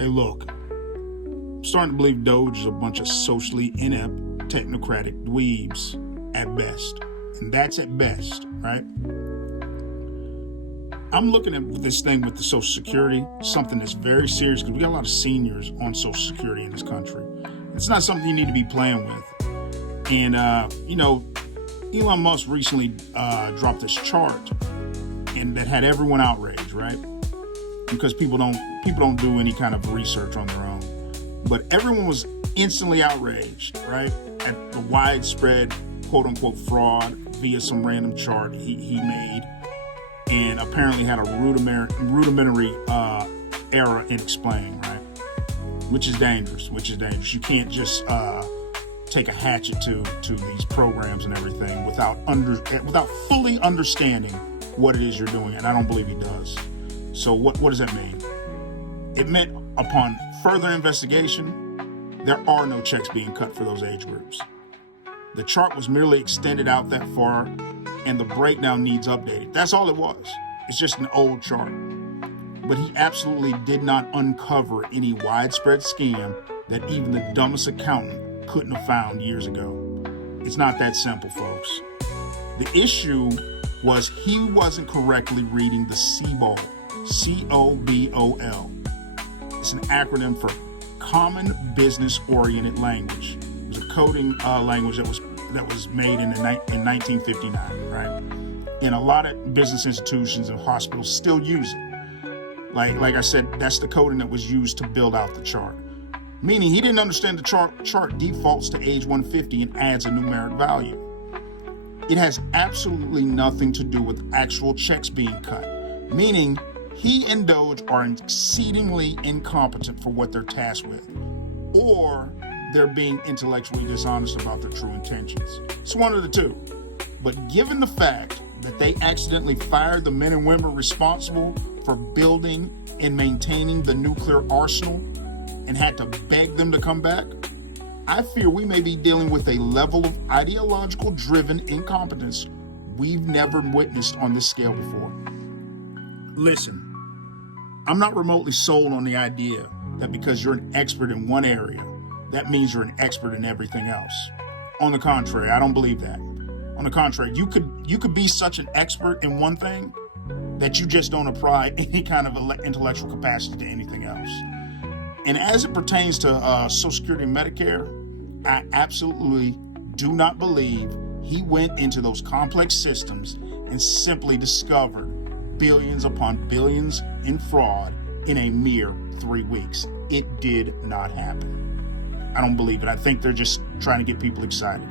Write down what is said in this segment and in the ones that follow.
Hey, look, I'm starting to believe Doge is a bunch of socially inept, technocratic dweebs at best. And that's at best, right? I'm looking at this thing with the Social Security, something that's very serious, because we got a lot of seniors on Social Security in this country. It's not something you need to be playing with. And, Elon Musk recently dropped this chart and that had everyone outraged, right? Because people don't do any kind of research on their own. But everyone was instantly outraged, right? At the widespread quote unquote fraud via some random chart he made, and apparently had a rudimentary error in explaining, right? Which is dangerous. You can't just take a hatchet to these programs and everything without fully understanding what it is you're doing, and I don't believe he does. So what does that mean? It meant upon further investigation, there are no checks being cut for those age groups. The chart was merely extended out that far, and the breakdown needs updated. That's all it was. It's just an old chart. But he absolutely did not uncover any widespread scam that even the dumbest accountant couldn't have found years ago. It's not that simple, folks. The issue was he wasn't correctly reading the CBOL, COBOL. It's an acronym for Common Business Oriented Language. It was a coding language that was made in 1959, right? And a lot of business institutions and hospitals still use it. Like I said, that's the coding that was used to build out the chart. Meaning he didn't understand the chart defaults to age 150 and adds a numeric value. It has absolutely nothing to do with actual checks being cut. Meaning he and Doge are exceedingly incompetent for what they're tasked with, or they're being intellectually dishonest about their true intentions. It's one of the two. But given the fact that they accidentally fired the men and women responsible for building and maintaining the nuclear arsenal and had to beg them to come back, I fear we may be dealing with a level of ideological driven incompetence we've never witnessed on this scale before. Listen, I'm not remotely sold on the idea that because you're an expert in one area, that means you're an expert in everything else. On the contrary, I don't believe that. On the contrary, you could be such an expert in one thing that you just don't apply any kind of intellectual capacity to anything else. And as it pertains to Social Security and Medicare, I absolutely do not believe he went into those complex systems and simply discovered billions upon billions in fraud in a mere 3 weeks. It did not happen. I don't believe it. I think they're just trying to get people excited.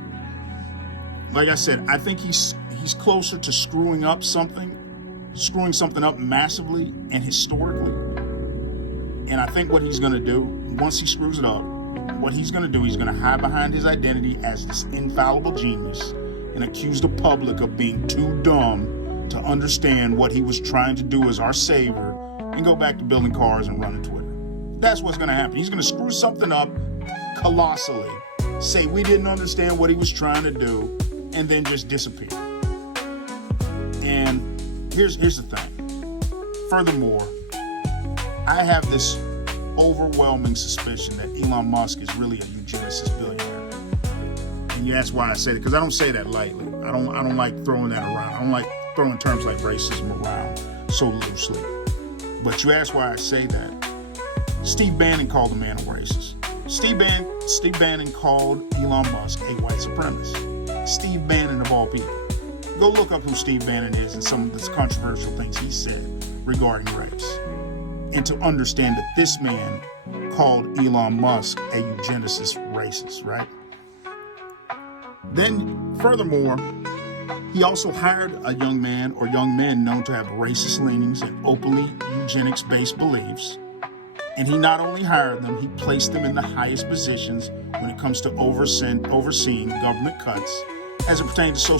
Like I said, I think he's closer to screwing something up massively and historically. And I think what he's going to do, once he screws it up, he's going to hide behind his identity as this infallible genius and accuse the public of being too dumb to understand what he was trying to do as our savior and go back to building cars and running Twitter. That's what's going to happen. He's going to screw something up colossally, say we didn't understand what he was trying to do, and then just disappear. And here's the thing. Furthermore, I have this overwhelming suspicion that Elon Musk is really a eugenicist billionaire. And that's why I say it, because I don't say that lightly. I don't like throwing that around. I don't like throwing terms like racism around so loosely. But you ask why I say that. Steve Bannon called the man a racist. Steve Bannon called Elon Musk a white supremacist. Steve Bannon of all people. Go look up who Steve Bannon is and some of the controversial things he said regarding race. And to understand that this man called Elon Musk a eugenicist racist, right? Then, furthermore, he also hired a young man or young men known to have racist leanings and openly eugenics-based beliefs. And he not only hired them, he placed them in the highest positions when it comes to overseeing government cuts as it pertains to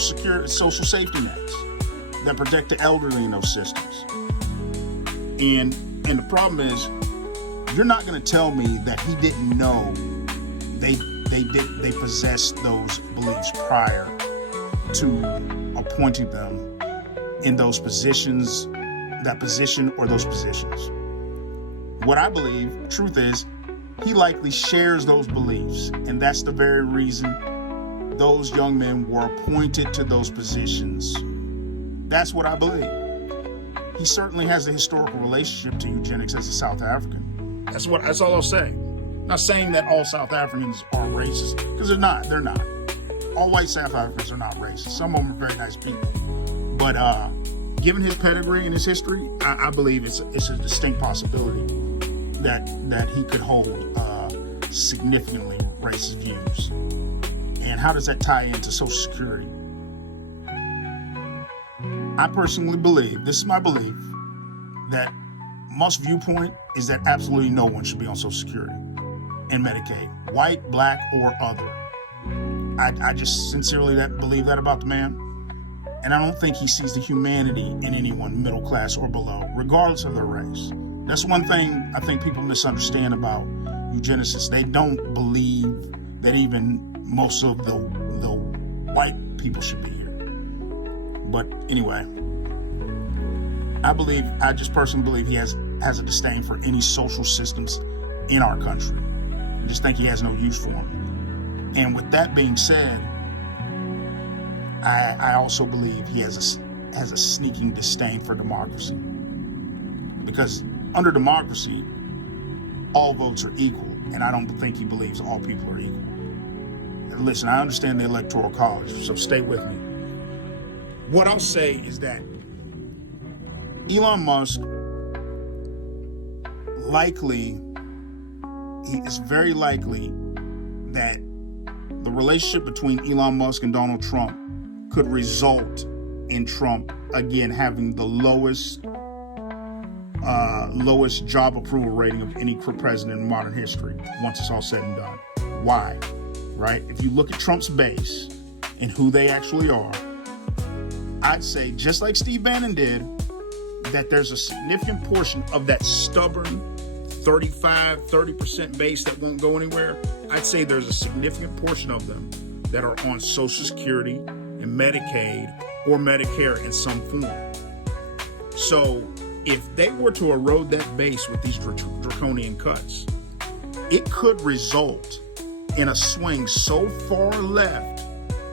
social safety nets that protect the elderly in those systems. And the problem is, you're not going to tell me that he didn't know they possessed those beliefs prior to appointing them in those positions, that position or those positions. what I believe, truth is, he likely shares those beliefs. And that's the very reason those young men were appointed to those positions. That's what I believe. He certainly has a historical relationship to eugenics as a South African. That's all I'll say. I'm not saying that all South Africans are racist, because they're not. They're not. All white South Africans are not racist. Some of them are very nice people. But given his pedigree and his history, I believe it's a distinct possibility that he could hold significantly racist views. And how does that tie into Social Security? I personally believe, this is my belief, that Musk's viewpoint is that absolutely no one should be on Social Security and Medicaid, white, black, or other. I just sincerely believe that about the man. And I don't think he sees the humanity in anyone middle class or below, regardless of their race. That's one thing I think people misunderstand about eugenicists. They don't believe that even most of the white people should be here. But anyway, I just personally believe he has a disdain for any social systems in our country. I just think he has no use for them. And with that being said, I also believe he has a sneaking disdain for democracy. Because under democracy, all votes are equal, and I don't think he believes all people are equal. And listen, I understand the Electoral College, so stay with me. What I'll say is that Elon Musk is very likely that the relationship between Elon Musk and Donald Trump could result in Trump again having the lowest job approval rating of any president in modern history once it's all said and done. Why? Right? If you look at Trump's base and who they actually are, I'd say, just like Steve Bannon did, that there's a significant portion of that stubborn 30% base that won't go anywhere. I'd say there's a significant portion of them that are on Social Security and Medicaid or Medicare in some form. So if they were to erode that base with these draconian cuts, it could result in a swing so far left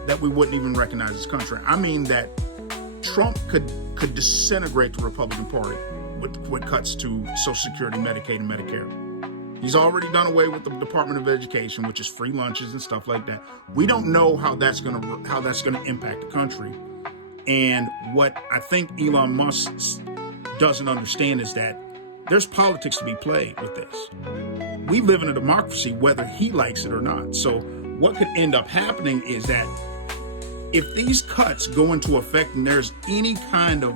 that we wouldn't even recognize this country. I mean that Trump could disintegrate the Republican Party with cuts to Social Security, Medicaid, and Medicare. He's already done away with the Department of Education, which is free lunches and stuff like that. We don't know how that's gonna impact the country. And what I think Elon Musk doesn't understand is that there's politics to be played with this. We live in a democracy, whether he likes it or not. So what could end up happening is that if these cuts go into effect and there's any kind of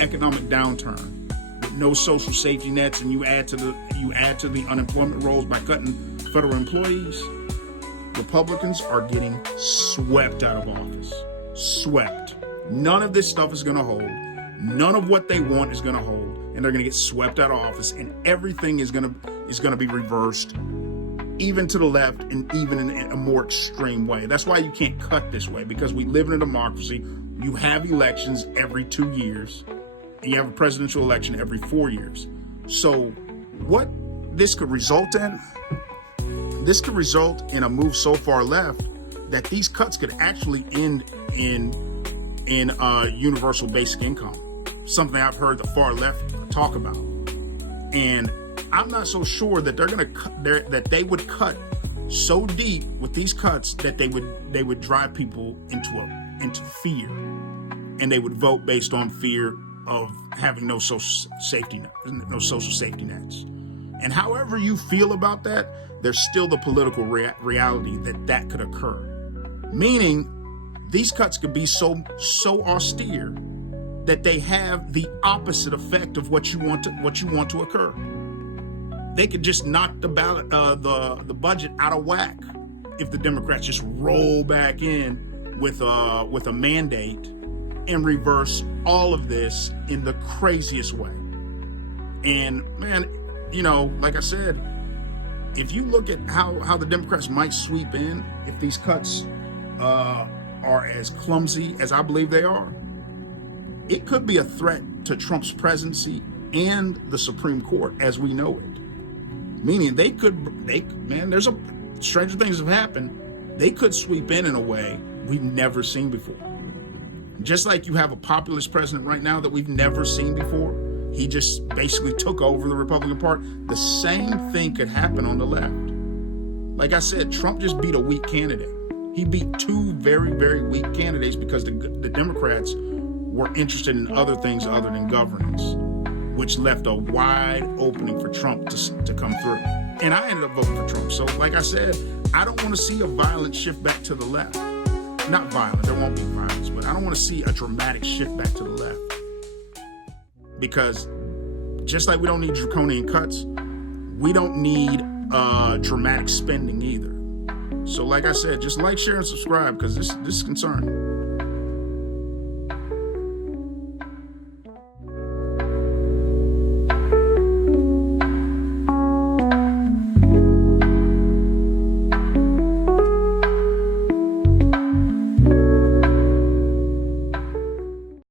economic downturn with no social safety nets, and you add to the unemployment rolls by cutting federal employees, Republicans are getting swept out of office. Swept. None of this stuff is going to hold. None of what they want is going to hold, and they're going to get swept out of office, and everything is going to be reversed, even to the left, and even in a more extreme way. That's why you can't cut this way, because we live in a democracy. You have elections every 2 years, and you have a presidential election every 4 years. So what this could result in? This could result in a move so far left that these cuts could actually end in universal basic income, something I've heard the far left talk about. And I'm not so sure that that they would cut so deep with these cuts that they would drive people into fear, and they would vote based on fear of having no social safety nets. And however you feel about that, there's still the political reality that could occur. Meaning, these cuts could be so austere that they have the opposite effect of what you want to occur. They could just knock the budget out of whack if the Democrats just roll back in with a mandate and reverse all of this in the craziest way. And man, like I said, if you look at how the Democrats might sweep in if these cuts are as clumsy as I believe they are, it could be a threat to Trump's presidency and the Supreme Court as we know it. Meaning there's stranger things have happened. They could sweep in a way we've never seen before. Just like you have a populist president right now that we've never seen before. He just basically took over the Republican Party. The same thing could happen on the left. Like I said, Trump just beat a weak candidate. He beat two very, very weak candidates because the Democrats were interested in other things other than governance, which left a wide opening for Trump to come through. And I ended up voting for Trump. So like I said, I don't want to see a violent shift back to the left. Not violent, there won't be violence, but I don't want to see a dramatic shift back to the left. Because just like we don't need draconian cuts, we don't need dramatic spending either. So like I said, just like, share, and subscribe because this is concerning.